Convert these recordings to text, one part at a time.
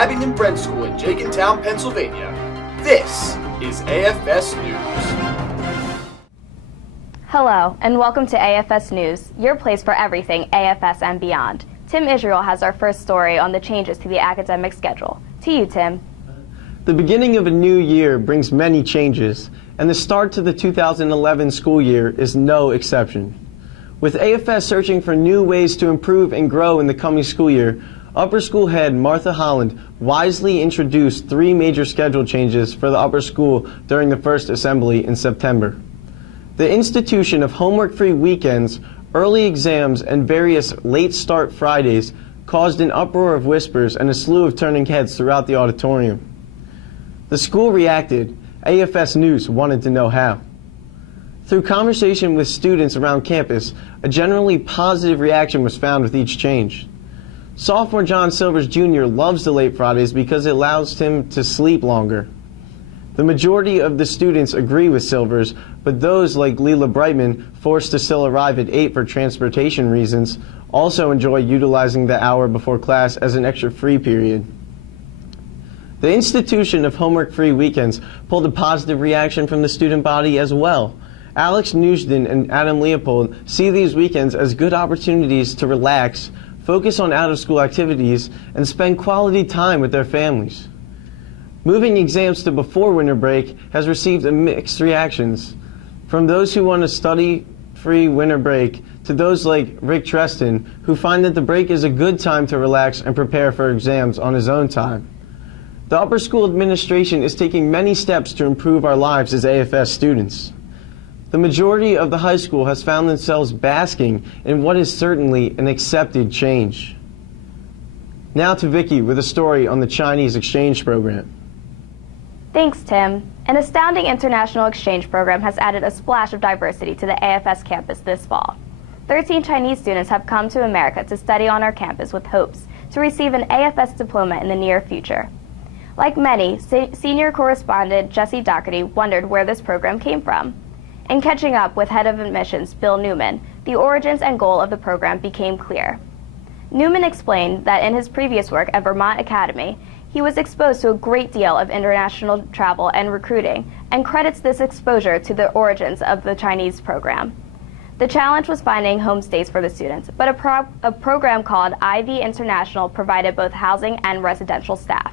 Abington Brent School in Jenkintown, Pennsylvania, this is AFS News. Hello, and welcome to AFS News, your place for everything AFS and beyond. Tim Israel has our first story on the changes to the academic schedule. To you, Tim. The beginning of a new year brings many changes, and the start to the 2011 school year is no exception. With AFS searching for new ways to improve and grow in the coming school year, Upper School Head Martha Holland wisely introduced 3 major schedule changes for the upper school during the first assembly in September. The institution of homework-free weekends, early exams, and various late start Fridays caused an uproar of whispers and a slew of turning heads throughout the auditorium. The school reacted. AFS News wanted to know how. Through conversation with students around campus, a generally positive reaction was found with each change. Sophomore John Silvers Jr. loves the late Fridays because it allows him to sleep longer. The majority of the students agree with Silvers, but those like Leela Brightman, forced to still arrive at 8 for transportation reasons, also enjoy utilizing the hour before class as an extra free period. The institution of homework-free weekends pulled a positive reaction from the student body as well. Alex Nugent and Adam Leopold see these weekends as good opportunities to relax, focus on out-of-school activities, and spend quality time with their families. Moving exams to before winter break has received mixed reactions, from those who want a study-free winter break to those like Rick Treston, who find that the break is a good time to relax and prepare for exams on his own time. The upper school administration is taking many steps to improve our lives as AFS students. The majority of the high school has found themselves basking in what is certainly an accepted change. Now to Vicky with a story on the Chinese exchange program. Thanks, Tim. An astounding international exchange program has added a splash of diversity to the AFS campus this fall. 13 Chinese students have come to America to study on our campus with hopes to receive an AFS diploma in the near future. Like many, senior correspondent Jesse Doherty wondered where this program came from. In catching up with head of admissions Bill Newman, the origins and goal of the program became clear. Newman explained that in his previous work at Vermont Academy, he was exposed to a great deal of international travel and recruiting, and credits this exposure to the origins of the Chinese program. The challenge was finding home stays for the students, but a program called Ivy International provided both housing and residential staff.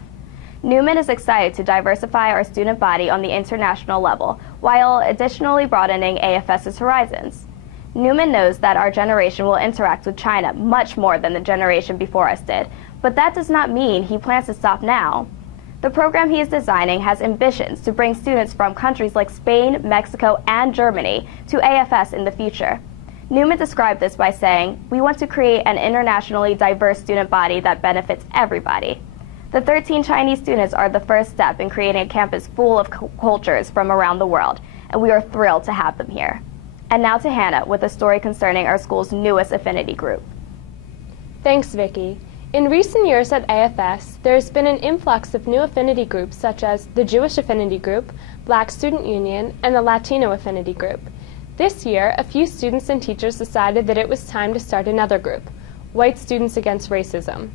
Newman is excited to diversify our student body on the international level, while additionally broadening AFS's horizons. Newman knows that our generation will interact with China much more than the generation before us did, but that does not mean he plans to stop now. The program he is designing has ambitions to bring students from countries like Spain, Mexico, and Germany to AFS in the future. Newman described this by saying, "We want to create an internationally diverse student body that benefits everybody." The 13 Chinese students are the first step in creating a campus full of cultures from around the world, and we are thrilled to have them here. And now to Hannah with a story concerning our school's newest affinity group. Thanks, Vicki. In recent years at AFS, there has been an influx of new affinity groups such as the Jewish Affinity Group, Black Student Union, and the Latino Affinity Group. This year, a few students and teachers decided that it was time to start another group, White Students Against Racism.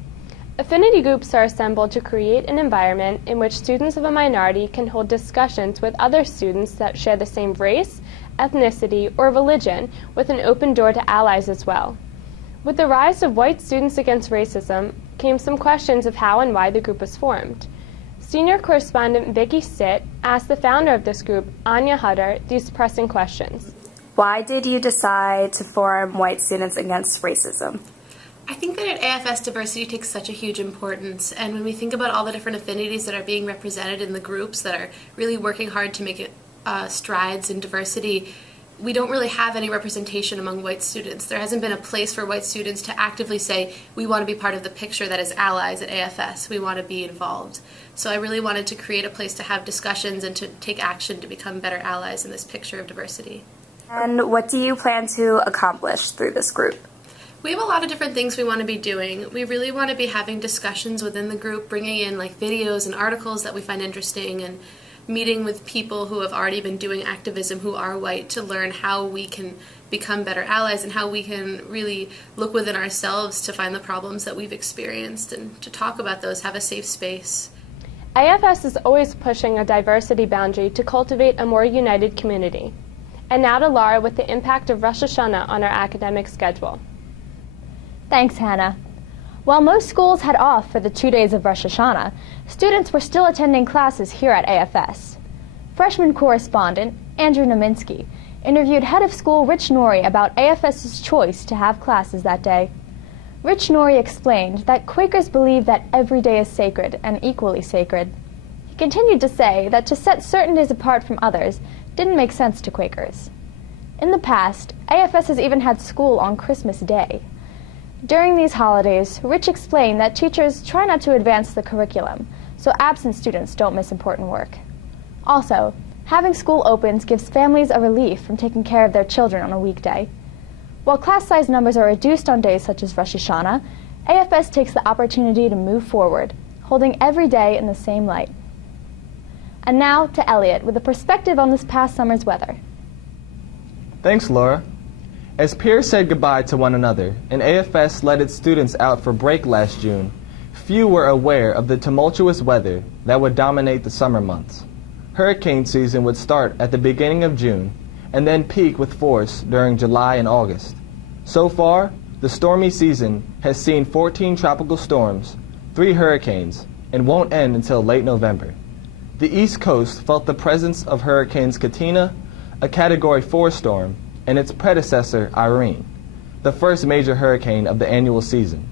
Affinity groups are assembled to create an environment in which students of a minority can hold discussions with other students that share the same race, ethnicity, or religion, with an open door to allies as well. With the rise of White Students Against Racism came some questions of how and why the group was formed. Senior correspondent Vicki Stitt asked the founder of this group, Anya Hutter, these pressing questions. Why did you decide to form White Students Against Racism? I think that at AFS, diversity takes such a huge importance, and when we think about all the different affinities that are being represented in the groups that are really working hard to make strides in diversity, we don't really have any representation among white students. There hasn't been a place for white students to actively say, we want to be part of the picture that is allies at AFS, we want to be involved. So I really wanted to create a place to have discussions and to take action to become better allies in this picture of diversity. And what do you plan to accomplish through this group? We have a lot of different things we want to be doing. We really want to be having discussions within the group, bringing in like videos and articles that we find interesting, and meeting with people who have already been doing activism who are white to learn how we can become better allies, and how we can really look within ourselves to find the problems that we've experienced and to talk about those, have a safe space. AFS is always pushing a diversity boundary to cultivate a more united community. And now to Laura with the impact of Rosh Hashanah on our academic schedule. Thanks, Hannah. While most schools had off for the 2 days of Rosh Hashanah, students were still attending classes here at AFS. Freshman correspondent Andrew Nominski interviewed head of school Rich Norrie about AFS's choice to have classes that day. Rich Norrie explained that Quakers believe that every day is sacred and equally sacred. He continued to say that to set certain days apart from others didn't make sense to Quakers. In the past, AFS has even had school on Christmas Day. During these holidays, Rich explained that teachers try not to advance the curriculum, so absent students don't miss important work. Also, having school opens gives families a relief from taking care of their children on a weekday. While class size numbers are reduced on days such as Rosh Hashanah, AFS takes the opportunity to move forward, holding every day in the same light. And now to Elliot with a perspective on this past summer's weather. Thanks, Laura. As peers said goodbye to one another and AFS let its students out for break last June, few were aware of the tumultuous weather that would dominate the summer months. Hurricane season would start at the beginning of June and then peak with force during July and August. So far, the stormy season has seen 14 tropical storms, 3 hurricanes, and won't end until late November. The East Coast felt the presence of Hurricanes Katrina, a Category 4 storm, and its predecessor, Irene, the first major hurricane of the annual season.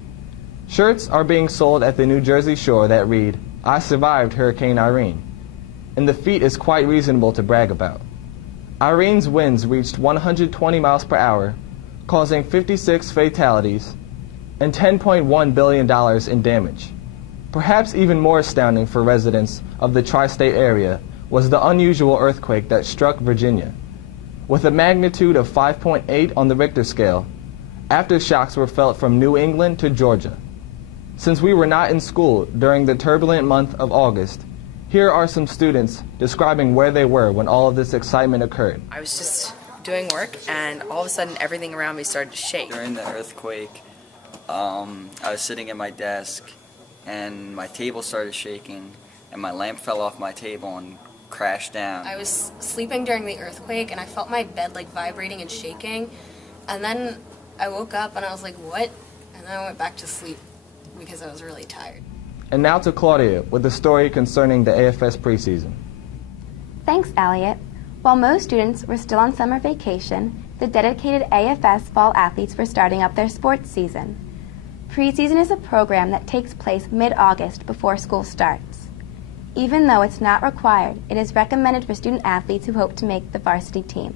Shirts are being sold at the New Jersey shore that read, "I survived Hurricane Irene," and the feat is quite reasonable to brag about. Irene's winds reached 120 miles per hour, causing 56 fatalities and $10.1 billion in damage. Perhaps even more astounding for residents of the tri-state area was the unusual earthquake that struck Virginia. With a magnitude of 5.8 on the Richter scale, aftershocks were felt from New England to Georgia. Since we were not in school during the turbulent month of August, here are some students describing where they were when all of this excitement occurred. I was just doing work, and all of a sudden everything around me started to shake. During the earthquake, I was sitting at my desk, and my table started shaking, and my lamp fell off my table and crashed down. I was sleeping during the earthquake, and I felt my bed like vibrating and shaking, and then I woke up and I was like, what? And then I went back to sleep because I was really tired. And now to Claudia with the story concerning the AFS preseason. Thanks, Elliot. While most students were still on summer vacation, the dedicated AFS fall athletes were starting up their sports season. Preseason is a program that takes place mid-August before school starts. Even though it's not required, it is recommended for student athletes who hope to make the varsity team.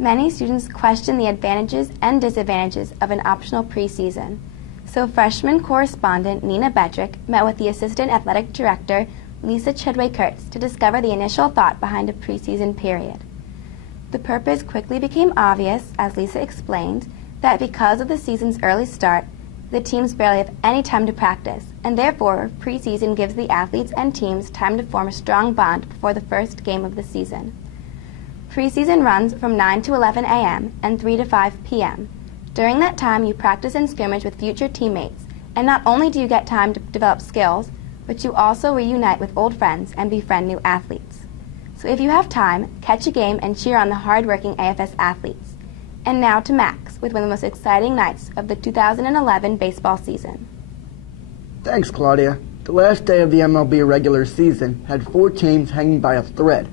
Many students question the advantages and disadvantages of an optional preseason, so freshman correspondent Nina Bedrick met with the assistant athletic director Lisa Chidway-Kurtz to discover the initial thought behind a preseason period. The purpose quickly became obvious, as Lisa explained, that because of the season's early start, the teams barely have any time to practice, and therefore preseason gives the athletes and teams time to form a strong bond before the first game of the season. Preseason runs from 9 to 11 a.m. and 3 to 5 p.m. During that time, you practice and scrimmage with future teammates, and not only do you get time to develop skills, but you also reunite with old friends and befriend new athletes. So if you have time, catch a game and cheer on the hard-working AFS athletes. And now to Max with one of the most exciting nights of the 2011 baseball season. Thanks, Claudia. The last day of the MLB regular season had 4 teams hanging by a thread,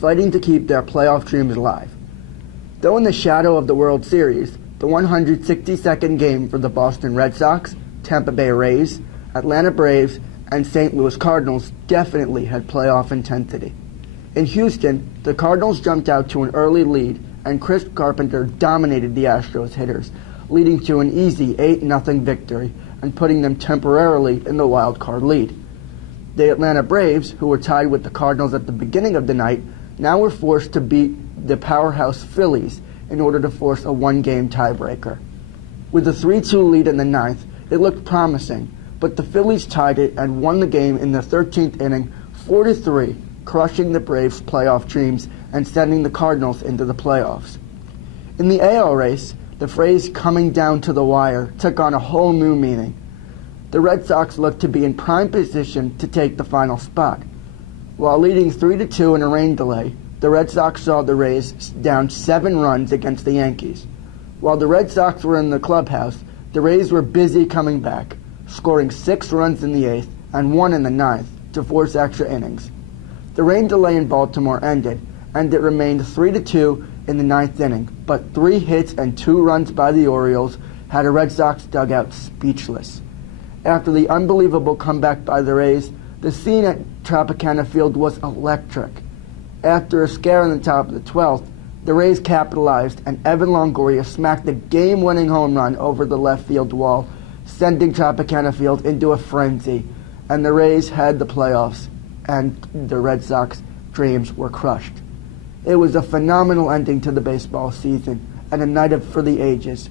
fighting to keep their playoff dreams alive. Though in the shadow of the World Series, the 162nd game for the Boston Red Sox, Tampa Bay Rays, Atlanta Braves, and St. Louis Cardinals definitely had playoff intensity. In Houston, the Cardinals jumped out to an early lead, and Chris Carpenter dominated the Astros hitters, leading to an easy 8-0 victory and putting them temporarily in the wild card lead. The Atlanta Braves, who were tied with the Cardinals at the beginning of the night, now were forced to beat the powerhouse Phillies in order to force a one-game tiebreaker. With a 3-2 lead in the ninth, it looked promising, but the Phillies tied it and won the game in the 13th inning 4-3, crushing the Braves' playoff dreams and sending the Cardinals into the playoffs. In the AL race, the phrase "coming down to the wire" took on a whole new meaning. The Red Sox looked to be in prime position to take the final spot. While leading 3-2 in a rain delay, the Red Sox saw the Rays down 7 runs against the Yankees. While the Red Sox were in the clubhouse, the Rays were busy coming back, scoring 6 runs in the 8th and 1 in the 9th to force extra innings. The rain delay in Baltimore ended, and it remained 3-2 in the 9th inning, but 3 hits and 2 runs by the Orioles had a Red Sox dugout speechless. After the unbelievable comeback by the Rays, the scene at Tropicana Field was electric. After a scare in the top of the 12th, the Rays capitalized, and Evan Longoria smacked the game-winning home run over the left field wall, sending Tropicana Field into a frenzy, and the Rays had the playoffs, and the Red Sox dreams were crushed. It was a phenomenal ending to the baseball season, and a night for the ages,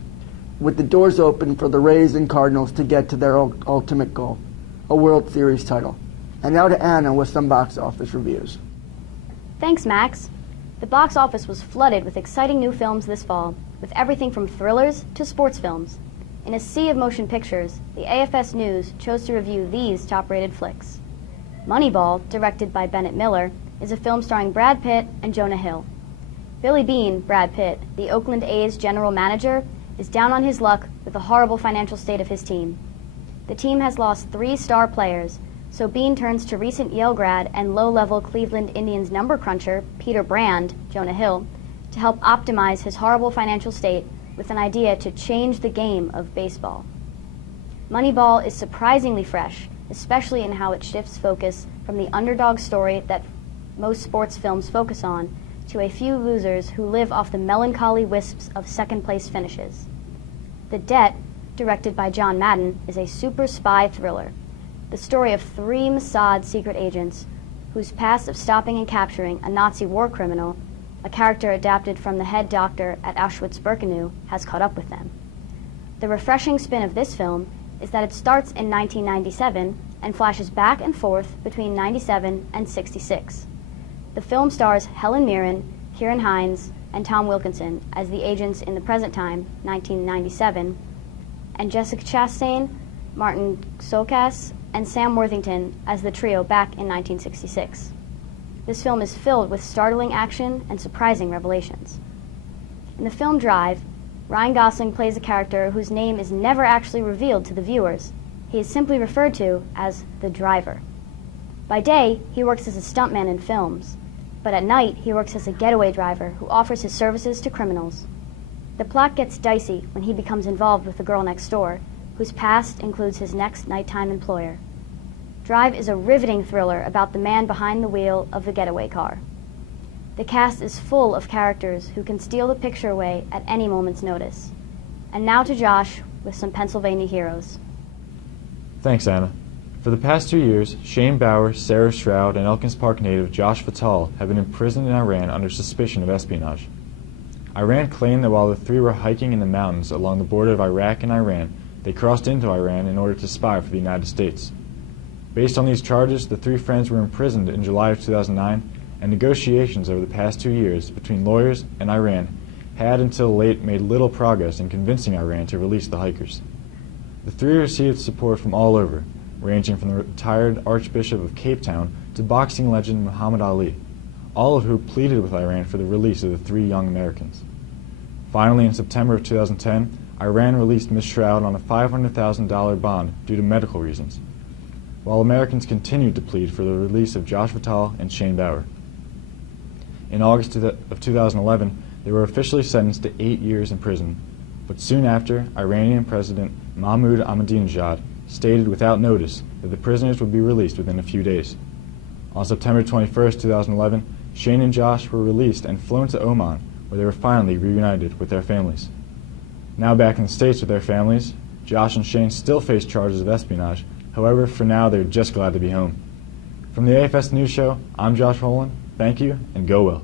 with the doors open for the Rays and Cardinals to get to their ultimate goal, a World Series title. And now to Anna with some box office reviews. Thanks, Max. The box office was flooded with exciting new films this fall, with everything from thrillers to sports films. In a sea of motion pictures, the AFS News chose to review these top-rated flicks. Moneyball, directed by Bennett Miller, is a film starring Brad Pitt and Jonah Hill. Billy Beane, Brad Pitt, the Oakland A's general manager, is down on his luck with the horrible financial state of his team. The team has lost 3 star players, so Beane turns to recent Yale grad and low-level Cleveland Indians number cruncher Peter Brand, Jonah Hill, to help optimize his horrible financial state with an idea to change the game of baseball. Moneyball is surprisingly fresh, especially in how it shifts focus from the underdog story that most sports films focus on to a few losers who live off the melancholy wisps of second-place finishes. The Debt, directed by John Madden, is a super spy thriller, the story of 3 Mossad secret agents whose past of stopping and capturing a Nazi war criminal, a character adapted from the head doctor at Auschwitz-Birkenau, has caught up with them. The refreshing spin of this film is that it starts in 1997 and flashes back and forth between 97 and 66. The film stars Helen Mirren, Kieran Hines, and Tom Wilkinson as the agents in the present time, 1997, and Jessica Chastain, Martin Sokas, and Sam Worthington as the trio back in 1966. This film is filled with startling action and surprising revelations. In the film Drive, Ryan Gosling plays a character whose name is never actually revealed to the viewers. He is simply referred to as the driver. By day, he works as a stuntman in films, but at night he works as a getaway driver who offers his services to criminals. The plot gets dicey when he becomes involved with the girl next door, whose past includes his next nighttime employer. Drive is a riveting thriller about the man behind the wheel of the getaway car. The cast is full of characters who can steal the picture away at any moment's notice. And now to Josh with some Pennsylvania heroes. Thanks, Anna. For the past 2 years, Shane Bauer, Sarah Stroud, and Elkins Park native Josh Fatal have been imprisoned in Iran under suspicion of espionage. Iran claimed that while the 3 were hiking in the mountains along the border of Iraq and Iran, they crossed into Iran in order to spy for the United States. Based on these charges, the 3 friends were imprisoned in July of 2009, and negotiations over the past 2 years between lawyers and Iran had until late made little progress in convincing Iran to release the hikers. The 3 received support from all over, ranging from the retired Archbishop of Cape Town to boxing legend Muhammad Ali, all of who pleaded with Iran for the release of the 3 young Americans. Finally, in September of 2010, Iran released Ms. Stroud on a $500,000 bond due to medical reasons, while Americans continued to plead for the release of Josh Fatal and Shane Bauer. In August of 2011, they were officially sentenced to 8 years in prison, but soon after, Iranian President Mahmoud Ahmadinejad stated without notice that the prisoners would be released within a few days. On September 21, 2011, Shane and Josh were released and flown to Oman, where they were finally reunited with their families. Now back in the States with their families, Josh and Shane still face charges of espionage. However, for now, they're just glad to be home. From the AFS News Show, I'm Josh Holland. Thank you, and go well.